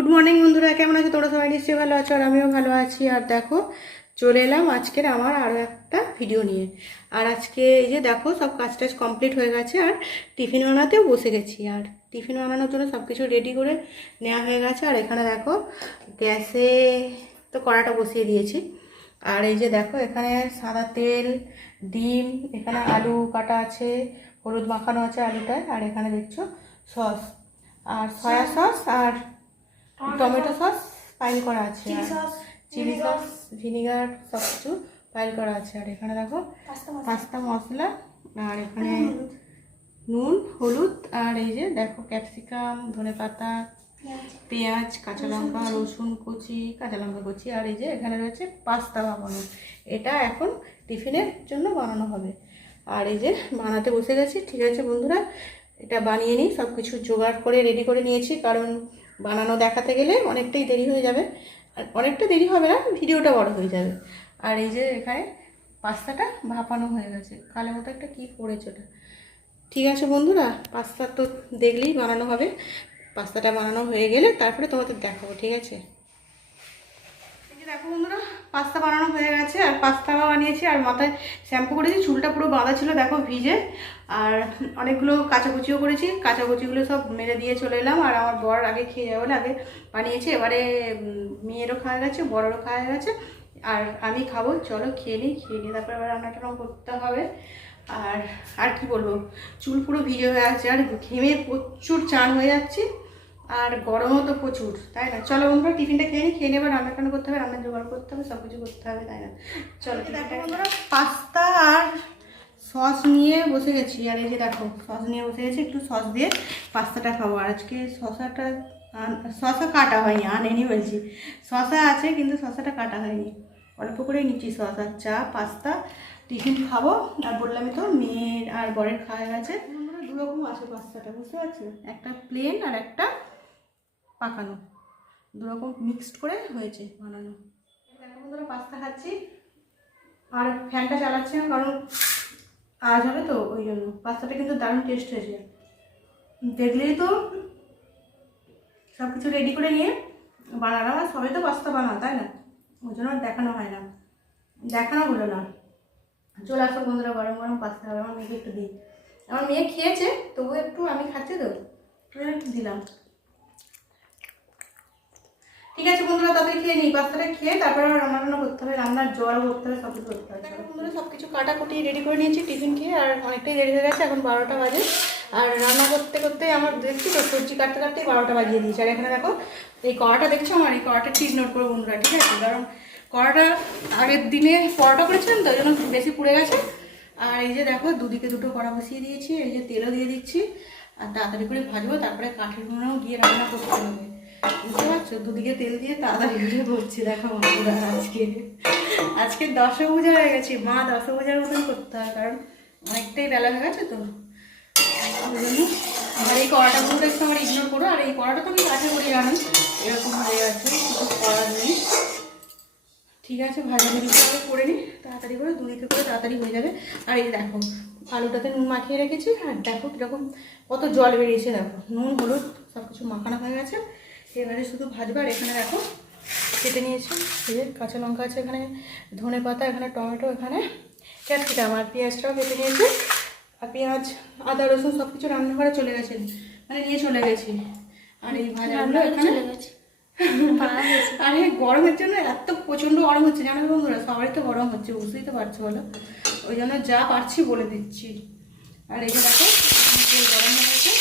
Good morning বন্ধুরা, কেমন আছো তোমরা? সবাই নিশ্চয়ই ভালো আছো আর আমিও ভালো আছি। আর দেখো চলে এলাম আজকের আমার আরও একটা ভিডিও নিয়ে। আর আজকে এই যে দেখো সব কাজ টাজ কমপ্লিট হয়ে গেছে আর টিফিন বানাতেও বসে গেছি। আর টিফিন বানানোর জন্য সব কিছু রেডি করে নেওয়া হয়ে গেছে। আর এখানে দেখো গ্যাসে তো কড়াটা বসিয়ে দিয়েছি। আর এই যে দেখো এখানে সাদা তেল, ডিম, এখানে আলু কাটা আছে, হলুদ মাখানো আছে আলুটায়। আর এখানে দেখছো সস আর সয়া সস আর টমেটো সস পাইল করা আছে, চিলি সস, ভিনিগার সব কিছু পাইল করা আছে। আর এখানে দেখো পাস্তা মশলা, আর এখানে নুন, হলুদ, আর এই যে দেখো ক্যাপসিকাম, ধনেপাতা, পেঁয়াজ, কাঁচা লঙ্কা, রসুন কুচি, কাঁচা লঙ্কা কুচি। আর এই যে এখানে রয়েছে পাস্তা বানানো, এটা এখন টিফিনের জন্য বানানো হবে। আর এই যে বানাতে বসে গেছি। ঠিক আছে বন্ধুরা, এটা বানিয়ে নিই। সব কিছু জোগাড় করে রেডি করে নিয়েছি, কারণ বানানো দেখাতে গেলে অনেকটাই দেরি হয়ে যাবে। আর অনেকটা দেরি হবে না, ভিডিওটা বড় হয়ে যাবে। আর এই যে এখানে পাস্তাটা ভাপানো হয়ে গেছে, কালের মতো একটা কী পড়েছে ওটা। ঠিক আছে বন্ধুরা, পাস্তা তো দেখলেই বানানো হবে। পাস্তাটা বানানো হয়ে গেলে তারপরে তোমাদের দেখাবো, ঠিক আছে? দেখো বন্ধুরা, পাস্তা বানানো হয়ে গেছে। আর পাস্তা বানিয়েছি আর মাথায় শ্যাম্পু করেছি, চুলটা পুরো বাঁধা ছিল দেখো ভিজে। আর অনেকগুলো কাচাকুচিও করেছি, কাচাকুচিগুলো সব মেরে দিয়ে চলে এলাম। আর আমার বর আগে খেয়ে যাবে বলে আগে বানিয়েছি। এবারে মেয়েরও খাওয়া গেছে, বড়েরও খাওয়া গেছে, আর আমি খাবো। চলো খেয়ে নিই, খেয়ে নিই তারপরে আবার রান্না টান্না করতে হবে। আর আর কি বলবো, চুল পুরো ভিজে হয়ে আছে আর ঘেমে প্রচুর চান হয়ে যাচ্ছে। আর গরমও তো প্রচুর, তাই না? চলো বন্ধুরা টিফিনটা খেয়ে নিই, খেয়ে নেবার রান্না টান্না করতে হবে, রান্না জোগাড় করতে হবে, সব কিছু করতে হবে, তাই না? চলো দেখো বন্ধুরা, পাস্তা আর সস নিয়ে বসে গেছি। আর এই যে দেখো সস নিয়ে বসে গেছি, একটু সস দিয়ে পাস্তাটা খাবো। আর আজকে শসা কাটা হয়নি, আনেনি বলছি, শসা আছে কিন্তু শসাটা কাটা হয়নি, অল্প করেই নিচ্ছি সস। আর চা, পাস্তা, টিফিন খাবো। আর বললামই তো মেয়ের আর বরের খাওয়া গেছে। দু রকম আছে পাস্তাটা, বুঝতে পারছো? একটা প্লেন আর একটা পাকানো, দু রকম মিক্সড করে হয়েছে বানানো। দেখো বন্ধুরা, পাস্তা খাচ্ছি আর ফ্যানটা চালাচ্ছি না, কারণ আজ হবে তো ওই জন্য। পাস্তাটা কিন্তু দারুণ টেস্ট হয়েছে, দেখলেই তো সব কিছু রেডি করে নিয়ে বানানো। আর সবাই তো পাস্তা বানাও, তাই না? ওই জন্য দেখানো হয় না, দেখানো হলো না। চলে আসো বন্ধুরা, গরম গরম পাস্তা হবে। আমার মেয়েকে একটু দিই, আমার মেয়ে খেয়েছে তবু একটু, আমি খাচ্ছি তো একটু দিলাম। ঠিক আছে বন্ধুরা, তাড়াতাড়ি খেয়ে নিই, পাস্তাটা খেয়ে তারপরে রান্না টান্না করতে হবে, রান্নার জলও করতে হবে, সব কিছু করতে হবে। বন্ধুরা সব কিছু কাটাকুটি রেডি করে নিয়েছি টিফিন খেয়ে। আর অনেকটাই দেরি হয়ে গেছে, এখন 12টা বাজে। আর রান্না করতে করতে আমার দেখছি তো সবজি কাটতে কাটতেই 12টা বাজিয়ে দিয়েছি। আর এখানে দেখো এই কড়াটা দেখছো আমার, এই কড়াটা ঠিক নোট করো বন্ধুরা, ঠিক আছে? কারণ কড়াটা আগের দিনে পরোটা করেছিলাম তো, ওই জন্য বেশি পুড়ে গেছে। আর এই যে দেখো দুদিকে দুটো কড়া বসিয়ে দিয়েছি, এই যে তেলও দিয়ে দিচ্ছি। আর তাড়াতাড়ি করে ভাজবো, তারপরে কাঠের উনুনেও গিয়ে রান্না করতে হবে, বুঝতে পারছো? দুদিকে তেল দিয়ে তাড়াতাড়ি করে করছি। দেখো বন্ধুরা, আজকে দশভূজা হয়ে গেছি, মা দশভূজার মতন করতে হয়, কারণ অনেকটাই বেলা হয়ে গেছে তো ওই জন্য। আর এই কড়াটা বন্ধুরা একটু আমার ইগনোর করো। আর এই কড়াটা তো আমি কাঠে করি, জানো এরকম হয়ে গেছে, কিছু করার নেই। ঠিক আছে, ভাজাভাজি করে নিই তাড়াতাড়ি করে, দুদিকে করে তাড়াতাড়ি হয়ে যাবে। আর এই দেখো আলুটাতে নুন মাখিয়ে রেখেছি। আর দেখো কীরকম কত জল বেরিয়েছে, দেখো নুন হলুদ সব কিছু মাখানো হয়ে গেছে। এবারে শুধু ভাজবো। আর এখানে দেখো কেটে নিয়েছি, এই যে কাঁচা লঙ্কা আছে, এখানে ধনে পাতা, এখানে টমেটো, এখানে ক্যাপসিকাম, আর পেঁয়াজটাও কেটে নিয়েছি। আর পেঁয়াজ, আদা, রসুন সব কিছু রান্নাঘরে চলে গেছে, মানে নিয়ে চলে গেছি। আর এই ভাজাগুলো এখানে আর এই গরমের জন্য এত প্রচণ্ড গরম হচ্ছে, জানো বন্ধুরা? সবারই তো গরম হচ্ছে, বুঝতেই তো পারছো বলো, ওই জন্য যা পারছি বলে দিচ্ছি। আর এই যে দেখো গরম হয়ে গেছে,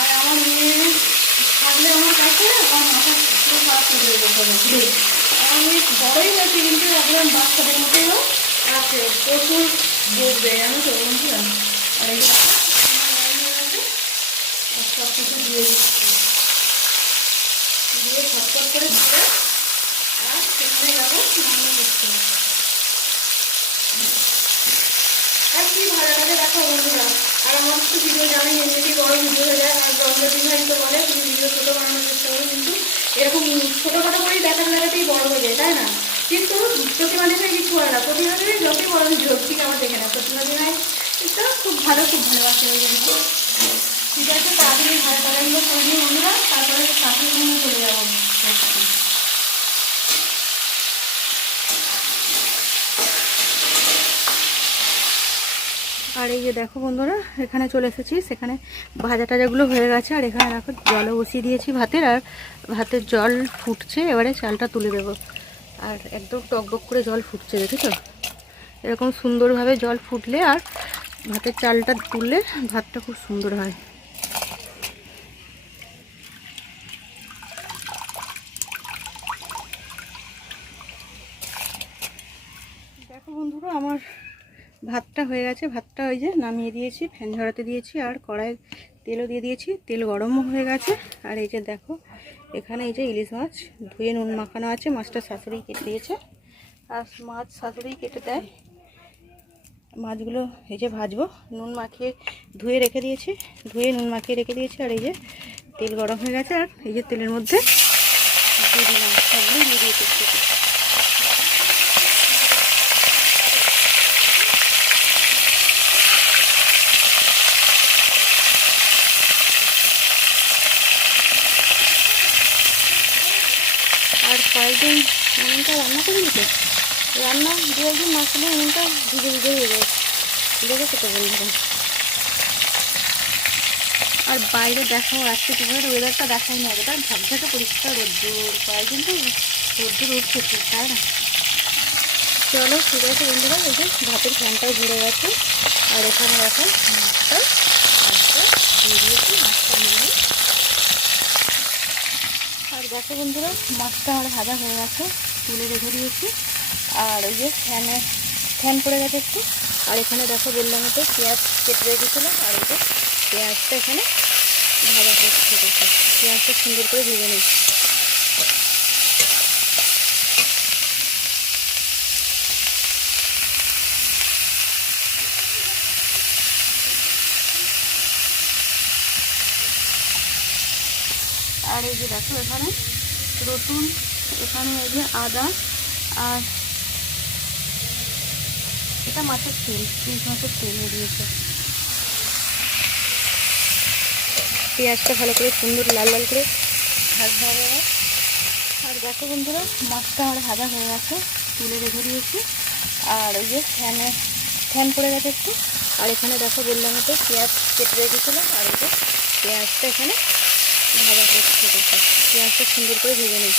আর আমার মেয়ে থাকলে আমার কাছে আমার মাথা পুরো খারাপ করে দেবে। আমি বড়ই হয়েছি কিন্তু একদম বাচ্চাদের মতোই আছে, প্রচুর বকবে, জানো তো বন্ধুরা। আর এই সব কিছু দিয়ে দিচ্ছি, দিয়ে ঝটপট করে দিয়ে আর সেখানে যাবো রান্না করতে। আর কি ভালো লাগে দেখো বন্ধুরা। আর আমার তো ভিডিও জানি এমনিতেই বড় ভিডিও হয়ে যায়। আর জন্মদিন ভাই তো বলে তুমি ভিডিও ছোটো বানানোর চেষ্টা করো, কিন্তু এরকম ছোটোখাটো করেই দেখার লাগাতেই বড় হয়ে যায়, তাই না? কিন্তু প্রতিবাদী হয় কিছু হয় না, প্রতিবাদী হয় যতই বড় যোগ ঠিক আমার দেখে না, প্রতিবাদী হয় এটা খুব ভালোবাসে ওই জন্য। ঠিক আছে, তাড়াতাড়ি ভালো তরকারিগুলো করে নিয়ে বন্ধুরা, তারপরে কাঠের ঘুমে চলে যাবো। আর এই যে দেখো বন্ধুরা, এখানে চলে এসেছি, সেখানে ভাজা টাজাগুলো হয়ে গেছে। আর এখানে দেখো জলও বসিয়ে দিয়েছি ভাতের, আর ভাতের জল ফুটছে, এবারে চালটা তুলে দেবো। আর একদম টকবক করে জল ফুটছে, দেখেছো? এরকম সুন্দরভাবে জল ফুটলে আর ভাতের চালটা তুললে ভাতটা খুব সুন্দর হয়। দেখো বন্ধুরা, আমার ভাতটা হয়ে গেছে। ভাতটা ওই যে নামিয়ে দিয়েছি, ফ্যান ঝরাতে দিয়েছি, আর কড়াই তেলও দিয়ে দিয়েছি, তেল গরমও হয়ে গেছে। আর এই যে দেখো, এখানে এই যে ইলিশ মাছ ধুয়ে নুন মাখানো আছে, মাছটা শাশুড়ি কেটে দিয়েছে। আর মাছ শাশুড়ি কেটে দেয়। মাছগুলো এই যে ভাজবো, নুন মাখিয়ে ধুয়ে রেখে দিয়েছি, নুন মাখিয়ে রেখে দিয়েছি। আর এই যে তেল গরম হয়ে গেছে, আর এই যে তেলের মধ্যে দিয়ে দিলাম, সবগুলো দিয়ে দিয়েছি। আর কয়েকদিন উনুনটা রান্না করে নিতে, রান্না দু একদিন না করলে উনুনটা ভিজে ভিজে হয়ে যায়, লেগেছে তো বন্ধুরা। আর বাইরে দেখাও, আজকে তোমার ওয়েদারটা দেখাই না, ওটা ঝকঝকে পরিষ্কার রোদ্দুর, কয়েকদিন তো রোদ্দুর উঠছে ঠিক, তাই না? চলো ঠিক আছে বন্ধুরা, এই যে ভাতের ফ্যানটাও ঘুরে গেছে। আর এখানে দেখো মাছটা দিয়ে দিয়েছি, মাছটা নিয়ে। আর দেখো বন্ধুরা, মাছটা আমার ভাজা হয়ে গেছে, তুলে রেখে দিয়েছি। আর ওই যে ফ্যান পড়ে গেছে একটু। আর এখানে দেখো বললাম তো পেঁয়াজ কেটে রেখেছিলাম, আর এই যে পেঁয়াজটা এখানে ভাজা করতে দেখো, পেঁয়াজটা সুন্দর করে ভেজে নিই। আর এই যে দেখো এখানে রসুন, এখানে এই যে আদা, আর এটা মাছের তেল, ইলিশ মাছের তেল দিয়েছে। পেঁয়াজটা ভালো করে সুন্দর লাল লাল করে ভাজতে হবে। আর দেখো বন্ধুরা, মাছটা আমার ভাজা হয়ে গেছে, তুলে রেখে দিয়েছি। আর ওই যে ফ্যান পড়ে গেছে একটু। আর এখানে দেখো বললাম তো পেঁয়াজ কেটে রেখেছিলাম, আর এই যে পেঁয়াজটা এখানে ভাজা করতে দেখো, পেঁয়াজটা সুন্দর করে ভেজে নিই।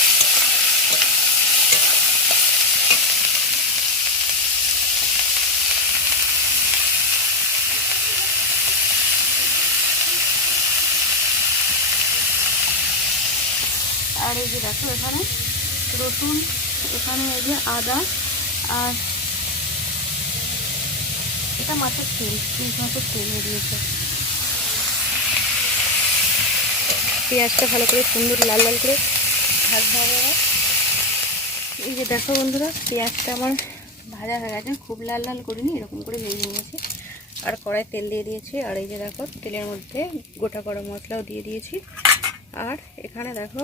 আর এই যে দেখো এখানে রসুন, এখানে এই যে আদা, আর এটা মাছের তেল, ইলিশ মাছের তেল দিয়েছে। পেঁয়াজটা ভালো করে সুন্দর লাল লাল করে ভাজতে হবে। এই যে দেখো বন্ধুরা, পেঁয়াজটা আমার ভাজা হয়ে গেছে, খুব লাল লাল করিনি, এরকম করে ভেজে নিয়েছি। আর কড়াই তেল দিয়ে দিয়েছি। আর এই যে দেখো তেলের মধ্যে গোটা গরম মশলাও দিয়ে দিয়েছি। আর এখানে দেখো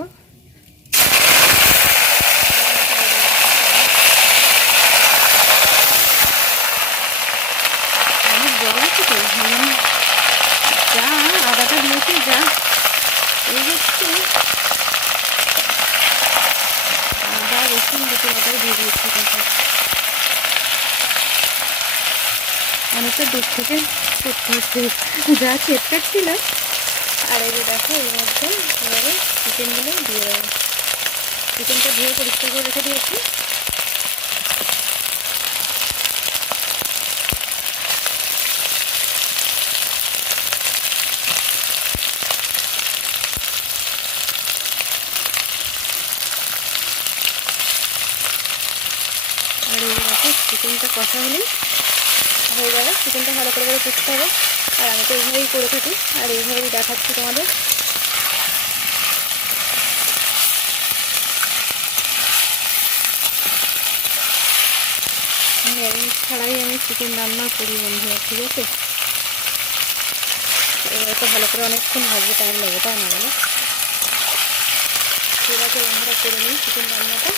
জল আছে তো, যা আদাটা দিয়েছি, যা এই হচ্ছে আদা রসুন দুটো আদাও দিয়ে দিয়েছি। অনেকটা দূর থেকে করতে হচ্ছে, যা চেপটা ছিল। আর এই যে দেখো এর মধ্যে এবারে চিকেনগুলো দিয়ে দেবো। চিকেনটা ধুয়ে পরিষ্কার করে রেখে দিয়েছি। আর এই দেখো চিকেনটা কষা হলেই হয়ে যাবে, চিকেনটা ভালো করে কষতে হবে। আর আমি তো এইভাবেই করে থাকি, আর এইভাবেই দেখাচ্ছি তোমাদের। ম্যারিনেট ছাড়াই আমি চিকেন রান্না করি বন্ধুরা, ঠিক আছে? এবারে তো ভালো করে অনেকক্ষণ ভাজবে, টাইম লাগবে, তাই না বলো? ঠিক আছে বন্ধুরা, করে নিই চিকেন রান্নাটা।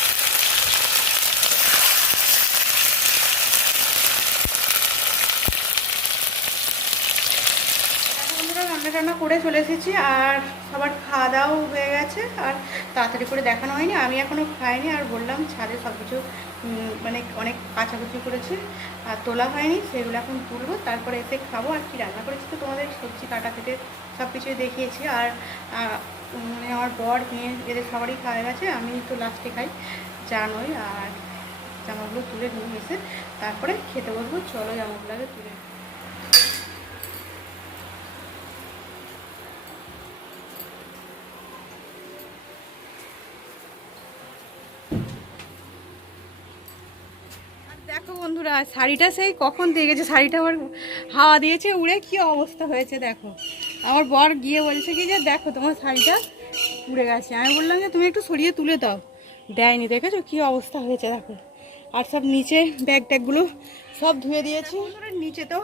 রান্না টান্না করে চলে এসেছি আর সবার খাওয়া দাওয়াও হয়ে গেছে আর তাড়াতাড়ি করে দেখানো হয়নি। আমি এখনও খাইনি আর বললাম ছাদে সব কিছু মানে অনেক কাচাকুচি করেছি আর তোলা হয়নি, সেগুলো এখন তুলবো, তারপরে এসে খাবো। আর কি রান্না করেছি তো তোমাদের সবজি কাটা কেটে সব কিছুই দেখিয়েছি। আর মানে আমার বর মেয়ে এদের সবারই খাওয়া গেছে, আমি তো লাস্টে খাই জানোই। আর জামাগুলো তুলে নিয়ে এসে তারপরে খেতে বসবো। চলো জামাগুলোকে তুলে। দেখো বন্ধুরা, শাড়িটা সেই কখন দিয়ে গেছে, শাড়িটা আবার হাওয়া দিয়েছে উড়ে কি অবস্থা হয়েছে দেখো। আমার বর গিয়ে বলছে কি যে দেখো তোমার শাড়িটা উড়ে গেছে। আমি বললাম যে তুমি একটু সরিয়ে তুলে দাও, দেয়নি। দেখেছো কি অবস্থা হয়েছে দেখো। আর সব নিচে ব্যাগ ট্যাগগুলো সব ধুয়ে দিয়েছি। নিচে তো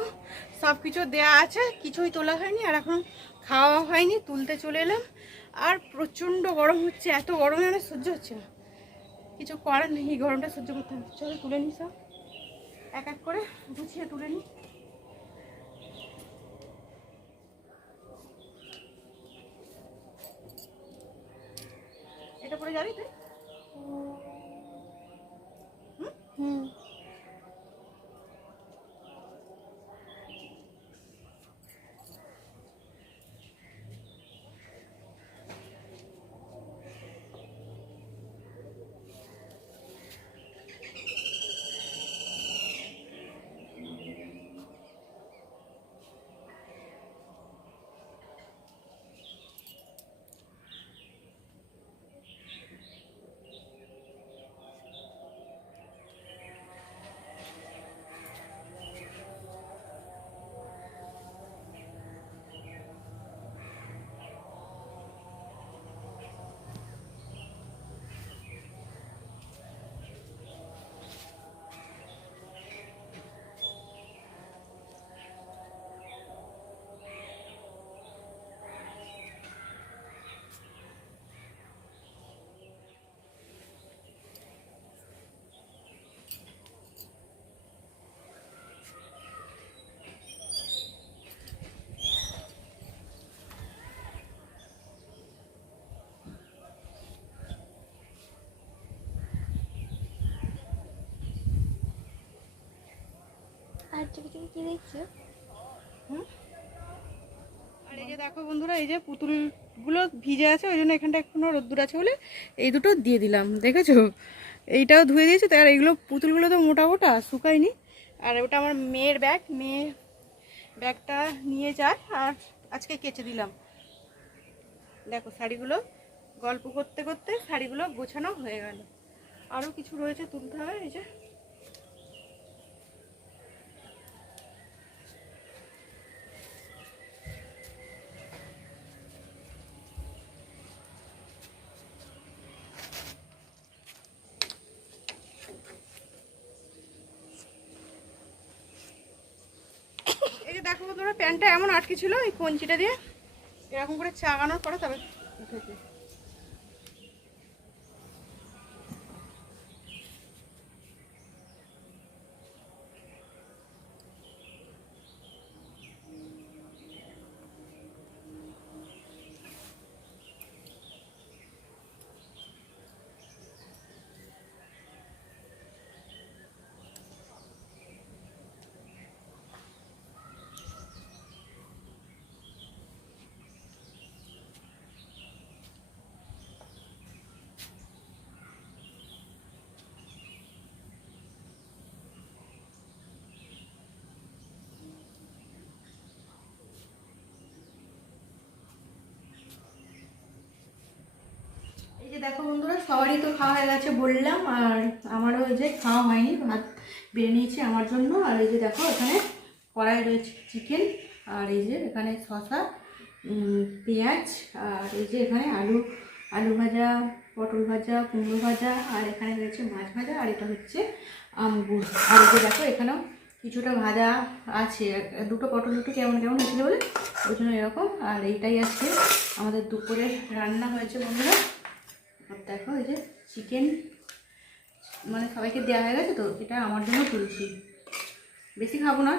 সব কিছু দেওয়া আছে, কিছুই তোলা হয়নি আর এখন খাওয়া হয়নি, তুলতে চলে এলাম। আর প্রচণ্ড গরম হচ্ছে, এত গরমে মানে সহ্য হচ্ছে না, কিছু করার নেই, এই গরমটা সহ্য করতে হবে। চলো তুলে নিই, সব এক এক করে গুছিয়ে তুলে নিই। এটা পরে যাবি তুই? হুম। আর তুমি কি দেখছো? আর এই যে দেখো বন্ধুরা, এই যে পুতুলগুলো ভিজে আছে, ওই জন্য এখানটা এখনো রোদ্দুর আছে বলে এই দুটো দিয়ে দিলাম। দেখেছো, এইটাও ধুয়ে দিয়েছি। তো আর এইগুলো পুতুলগুলো তো মোটা মোটা শুকায়নি। আর ওটা আমার মেয়ের ব্যাগ, মেয়ে ব্যাগটা নিয়ে যায় আর আজকে কেচে দিলাম। দেখো শাড়িগুলো গল্প করতে করতে শাড়িগুলো গোছানো হয়ে গেল। আরও কিছু রয়েছে তুলতে হবে। এই যে দেখো বন্ধুরা, প্যান্টটা এমন আটকে ছিল, এই কঞ্চিটা দিয়ে এরকম করে চাগানোর পরে তবে উঠেছে। এই যে দেখো বন্ধুরা, সবারই তো খাওয়া হয়ে গেছে বললাম, আর আমারও ওই যে খাওয়া হয়নি, ভাত বেড়ে নিয়েছি আমার জন্য। আর এই যে দেখো এখানে কড়াই রয়েছে চিকেন, আর এই যে এখানে শসা, পেঁয়াজ, আর এই যে এখানে আলু ভাজা, পটল ভাজা, কুমড়ো ভাজা, আর এখানে রয়েছে মাছ ভাজা, আর এটা হচ্ছে আম্বুর। আর এই যে দেখো এখানেও কিছুটা ভাজা আছে, দুটো পটল দুটো কেমন কেমন হয়েছিল বলে ওই জন্য এরকম। আর এইটাই আজকে আমাদের দুপুরের রান্না হয়েছে বন্ধুরা। আর দেখো এই যে চিকেন, মানে সবাইকে দেওয়া হয়ে গেছে, তো এটা আমার জন্য তুলছি, বেশি খাবো না,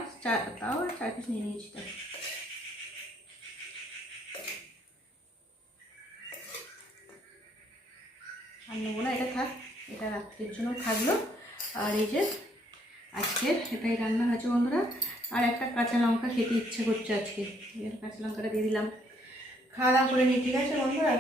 তাও 4 পিস নিয়ে নিয়েছি। তাই আর নেবো না, এটা থাক, এটা রাত্রের জন্য থাকলো। আর এই যে আজকের এটাই রান্না হয়েছে বন্ধুরা। আর একটা কাঁচা লঙ্কা খেতে ইচ্ছে করছে আজকে, কাঁচা লঙ্কাটা দিয়ে দিলাম। খাওয়া দাওয়া করে নিই, ঠিক আছে বন্ধুরা।